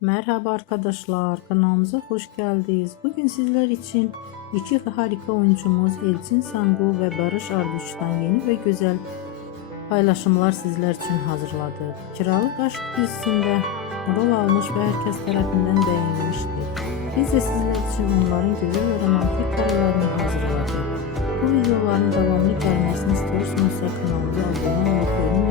Merhaba arkadaşlar, kanalımıza hoş geldiniz. Bugün sizler için iki harika oyuncumuz Elçin Sangu ve Barış Arduç'tan yeni ve güzel paylaşımlar sizler için hazırladık. Kiralık Aşk dizisinde rol almış ve herkes tarafından beğenilmişti. Biz de sizler için onların güzel ve romantik karelerini hazırladık. Bu videoların devamlı gelmesini istiyorsanız kanalımıza abone olmayı